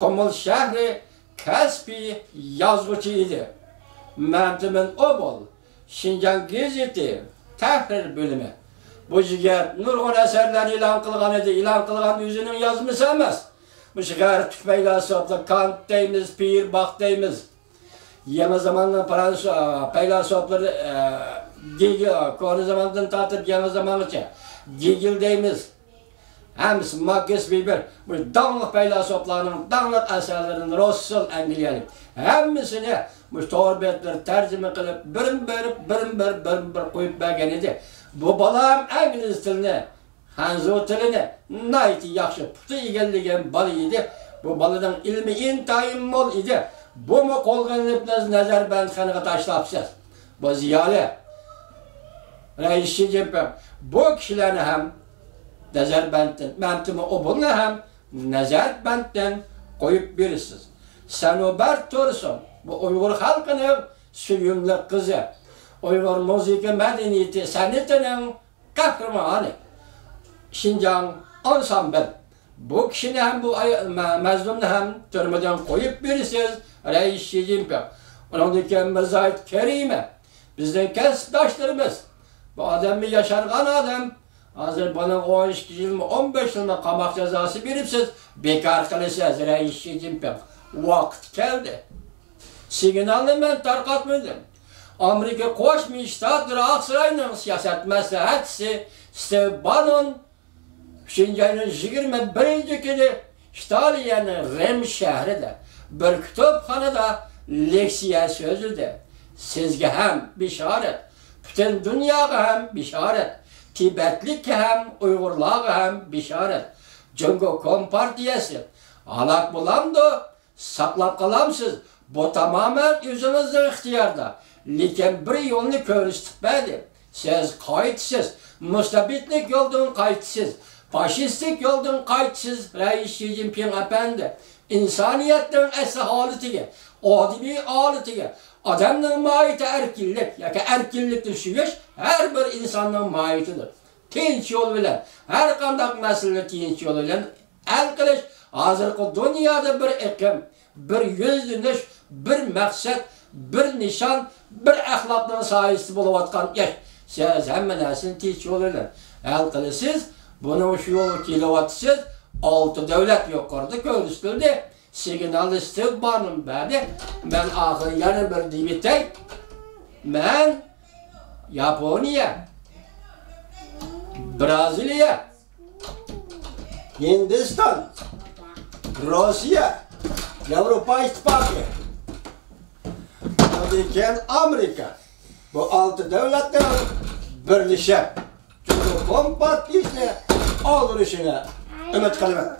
Qumul shahri Kaspi yazgıcı idi. Mentimin Obol, Şinjan Gezeti, Tahrir bölümü. Bu jiger nurgun eserlerini ilan kılgan idi. İlan kılgan yüzünün yazması emas. Bu jiger tüfeylasoplu Kant deymiz, Pir, Bak deymiz. Yeni zamanın peylasopları konu zamandan tatip yeni zamanlıca Gigil deymiz. Hemisi Marcus Weber, bu dağınlık peylasoplarının dağınlık eserlerinin Russell, Angliyalı. Hemisini bu torbetler tercüme kılıp birin koyup bergen idi. Bu balam İngiliz tilini, Hanzo tilini naiti yaxşı putu egelligen balı idi. Bu balının ilmi intayim mol idi. Bu mu kolganlıklarınız nazar ben kanıga taşlapsız. Bu ziyale. Reis Xi Jinping bu kişilerini hem Nazarband'dan, mentimi obunla hem Nazarband'dan koyup birisiz. Sen o ber tursun. Bu Uygur halkının suyumlu kızı. Uygur müzik medeniyeti sanatının kahramanı. Şinjan ansambl. Bu kişini hem bu mezlumunu hem türmeden koyup birisiz. Reis Xi Jinping. Onundaki Mirzayet Kerime. Bizden kasıptaşlarımız. Bu adamı yaşargan adam. Hazır bana 12 yıl mı 15 yıl mı qamak cezası veripsiz. Bekar kılısız Reis Xi Jinping. Vakit geldi. Signalını ben tarqatmadım. Amerika Qo'shma Shtatlar Aqsirayning siyosat maslahatchisi Steve Bannon Şinjanning 21-kuni Italiyaning Rem shahrida bir kitobxonada leksiya so'zladi. Sizga ham bishorat, butun dunyoga ham bishorat, Tibetlikka ham, Uyg'urlarga ham bishorat. Jungo Kompartiyasi halok bo'lamdi, saqlab qolamsiz. Bu tamamen o'zingizning ixtiyorda. Lekin bir yo'lni ko'rsatibdi. Siz qaytisiz, mustabidlik yo'ldan qaytisiz, faşistlik yo'ldan qaytisiz. Reis Xi Jinping efendi insoniyatning asli holatiga, odimiy holatiga, odamning mohiyati erkinlik yoki erkinlikni tushunish har bir insonning mohiyatidir. Tinch yo'l bilan, har qanday masalani tinch yo'l bilan hal qilish hozirgi dunyoda bir iqlim, bir yuzlanish, bir maqsad, bir nishon, bir axloqning soyasi bo'layotgan ish. Siz hamma narsani tinch yo'l bilan hal qilasiz. Buni shu yo'lga kelyapsiz. 6 davlat yuqorida ko'rsatildi. Signalistik barnim badi. Ben ahir yana bir deyitay. Men Yaponiya, Braziliya, Hindiston, Rossiya, Avrupa İttifakı, Amerika. Bu 6 devletler birleşip Kompartiyasini aldırışını ümit kılmak.